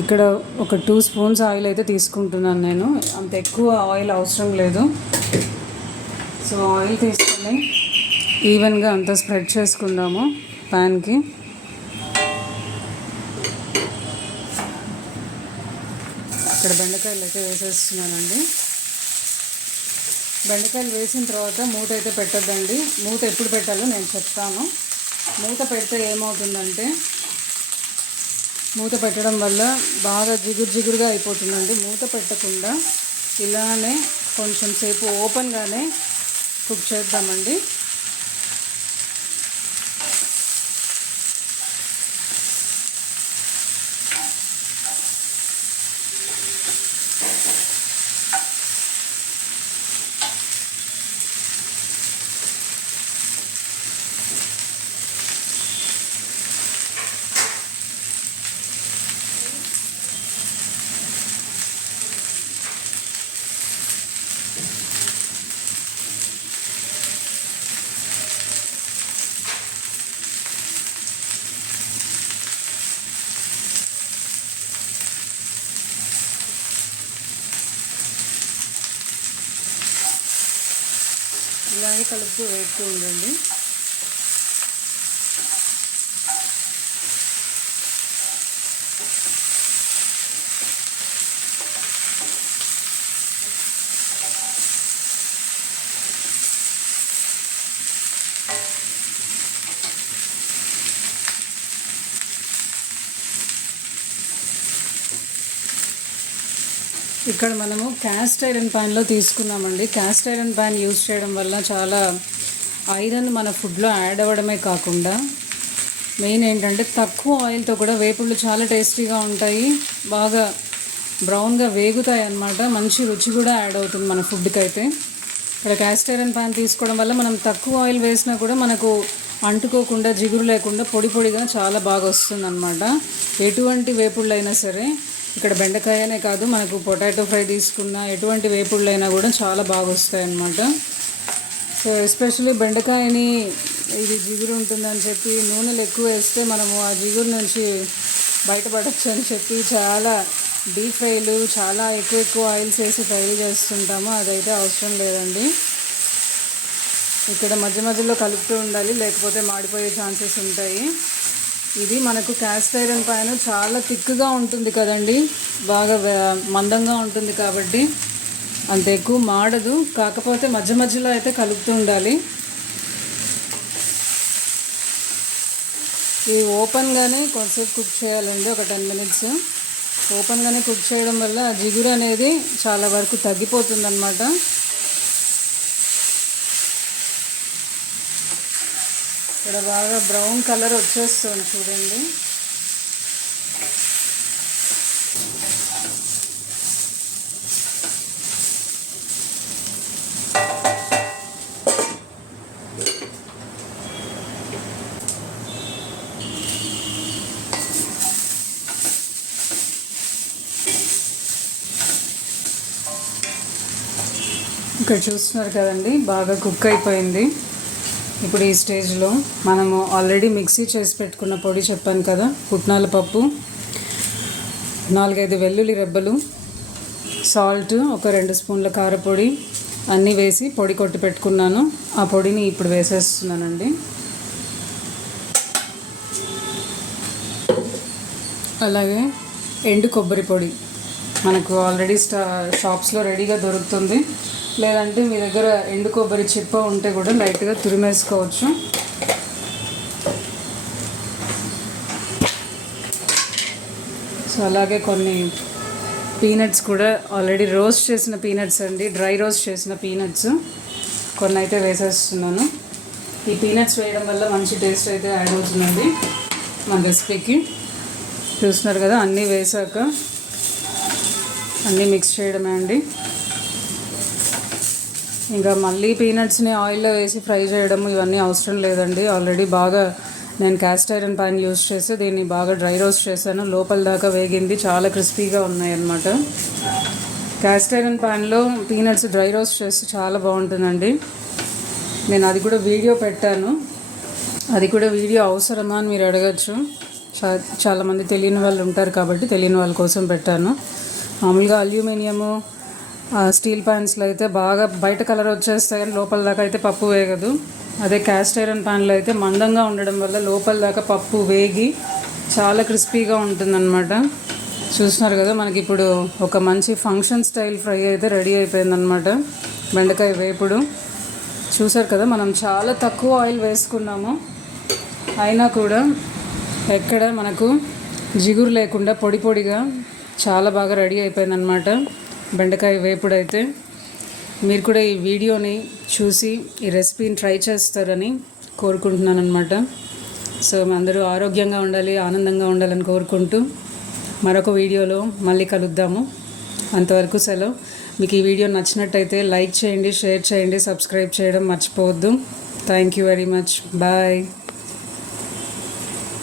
ఇక్కడ ఒక 2 spoons oil అయితే తీసుకుంటున్నాను నేను. అంత ఎక్కువ ఆయిల్ అవసరం లేదు. సో ఆయిల్ తీసుకొని ఈవెన్గా అంతా స్ప్రెడ్ చేసుకుందాము ప్యాన్కి. ఇక్కడ బెండకాయలు అయితే వేసేస్తున్నానండి. బెండకాయలు వేసిన తర్వాత మూత అయితే పెట్టద్దండి. మూత ఎప్పుడు పెట్టాలో నేను చెప్తాను. మూత పెడితే ఏమవుతుందంటే, మూత పెట్టడం వల్ల బాగా జిగురుగా అయిపోతుందండి. మూత పెట్టకుండా ఇలానే కొంచెం సేపు ఓపెన్గానే కుక్ చేద్దామండి. ఇలాగే కలుపుతూ వేస్తూ ఉండండి. ఇక్కడ మనము క్యాస్ట్ ఐరన్ ప్యాన్లో తీసుకున్నామండి. క్యాస్ట్ ఐరన్ ప్యాన్ యూజ్ చేయడం వల్ల చాలా ఐరన్ మన ఫుడ్లో యాడ్ అవ్వడమే కాకుండా మెయిన్ ఏంటంటే తక్కువ ఆయిల్తో కూడా వేపుళ్ళు చాలా టేస్టీగా ఉంటాయి, బాగా బ్రౌన్గా వేగుతాయి అన్నమాట. మంచి రుచి కూడా యాడ్ అవుతుంది మన ఫుడ్కి అయితే. ఇక్కడ క్యాస్ట్ ఐరన్ ప్యాన్ తీసుకోవడం వల్ల మనం తక్కువ ఆయిల్ వేసినా కూడా మనకు అంటుకోకుండా జిగురు లేకుండా పొడిగా చాలా బాగా వస్తుంది అన్నమాట. ఎటువంటి వేపుళ్ళు అయినా సరే, ఇక్కడ బెండకాయనే కాదు, మనకు పొటాటో ఫ్రై తీసుకున్న ఎటువంటి వేపుళ్ళైనా కూడా చాలా బాగా వస్తాయి అన్నమాట. సో ఎస్పెషల్లీ బెండకాయని ఇది జిగురు ఉంటుందని చెప్పి నూనెలు ఎక్కువ వేస్తే మనము ఆ జిగురు నుంచి బయటపడచ్చు అని చెప్పి చాలా డీప్ ఫ్రైలు, చాలా ఎక్కువ ఆయిల్స్ వేసి ఫ్రైలు చేస్తుంటాము. అదైతే అవసరం లేదండి. ఇక్కడ మధ్యలో కలుపుతూ ఉండాలి, లేకపోతే మాడిపోయే ఛాన్సెస్ ఉంటాయి. ఇది మనకు క్యాస్ట్ ఐరన్ పైన చాలా థిక్గా ఉంటుంది కదండి, బాగా మందంగా ఉంటుంది కాబట్టి అంత ఎక్కువ మాడదు. కాకపోతే మధ్యలో అయితే కలుపుతూ ఉండాలి. ఇది ఓపెన్గానే కొంచెంసేపు కుక్ చేయాలండి, ఒక 10 minutes. ఓపెన్గానే కుక్ చేయడం వల్ల ఆ జిగురు అనేది చాలా వరకు తగ్గిపోతుంది అన్నమాట. ఇక్కడ బాగా బ్రౌన్ కలర్ వచ్చేస్తుంది చూడండి. ఇక్కడ చూస్తున్నారు కదండి, బాగా కుక్ అయిపోయింది. ఇప్పుడు ఈ స్టేజ్లో మనము ఆల్రెడీ మిక్సీ చేసి పెట్టుకున్న పొడి చెప్పాను కదా, పుట్నాల పప్పు, 4-5 వెల్లుల్లి రెబ్బలు, సాల్ట్, ఒక 2 స్పూన్ల కారపొడి అన్నీ వేసి పొడి కొట్టి పెట్టుకున్నాను. ఆ పొడిని ఇప్పుడు వేసేస్తున్నానండి. అలాగే ఎండు కొబ్బరి పొడి మనకు ఆల్రెడీ షాప్స్లో రెడీగా దొరుకుతుంది. లేదంటే మీ దగ్గర ఎండు కొబ్బరి చిప్ప ఉంటే కూడా లైట్గా తురిమేసుకోవచ్చు. సో అలాగే కొన్ని పీనట్స్ కూడా ఆల్రెడీ రోస్ట్ చేసిన పీనట్స్ అండి, డ్రై రోస్ట్ చేసిన పీనట్స్ కొన్ని అయితే వేసేస్తున్నాను. ఈ పీనట్స్ వేయడం వల్ల మంచి టేస్ట్ అయితే యాడ్ అవుతుందండి మన రెసిపీకి. చూస్తున్నారు కదా, అన్నీ వేసాక అన్నీ మిక్స్ చేయడమే అండి. ఇంకా మళ్ళీ పీనట్స్ని ఆయిల్లో వేసి ఫ్రై చేయడం ఇవన్నీ అవసరం లేదండి. ఆల్రెడీ బాగా నేను క్యాస్ట్ ఐరన్ ప్యాన్ యూజ్ చేసి దీన్ని బాగా డ్రై రోస్ట్ చేశాను, లోపల దాకా వేగింది, చాలా క్రిస్పీగా ఉన్నాయి అన్నమాట. క్యాస్ట్ ఐరన్ ప్యాన్లో పీనట్స్ డ్రై రోస్ట్ చేస్తే చాలా బాగుంటుందండి. నేను అది కూడా వీడియో పెట్టాను, అది కూడా వీడియో అవసరమా అని మీరు అడగచ్చు. చాలామంది తెలియని వాళ్ళు ఉంటారు కాబట్టి తెలియని వాళ్ళ కోసం పెట్టాను. మామూలుగా అల్యూమినియము స్టీల్ ప్యాన్స్లో అయితే బాగా బయట కలర్ వచ్చేస్తాయి కానీ లోపల దాకా అయితే పప్పు వేగదు. అదే క్యాస్ట్ ఐరన్ ప్యాన్లో అయితే మందంగా ఉండడం వల్ల లోపల దాకా పప్పు వేగి చాలా క్రిస్పీగా ఉంటుందన్నమాట. చూస్తున్నారు కదా, మనకి ఇప్పుడు ఒక మంచి ఫంక్షన్ స్టైల్ ఫ్రై అయితే రెడీ అయిపోయిందనమాట. బెండకాయ వేపుడు చూసారు కదా, మనం చాలా తక్కువ ఆయిల్ వేసుకున్నాము అయినా కూడా ఎక్కడ మనకు జిగురు లేకుండా పొడి పొడిగా చాలా బాగా రెడీ అయిపోయిందనమాట బెండకాయ వేపుడు అయితే. మీరు కూడా ఈ వీడియోని చూసి ఈ రెసిపీని ట్రై చేస్తారని కోరుకుంటున్నాను అనమాట. సో అందరూ ఆరోగ్యంగా ఉండాలి, ఆనందంగా ఉండాలని కోరుకుంటూ మరొక వీడియోలో మళ్ళీ కలుద్దాము. అంతవరకు సెలవు. మీకు ఈ వీడియో నచ్చినట్టయితే లైక్ చేయండి, షేర్ చేయండి, సబ్స్క్రైబ్ చేయడం మర్చిపోవద్దు. Thank you very much. Bye.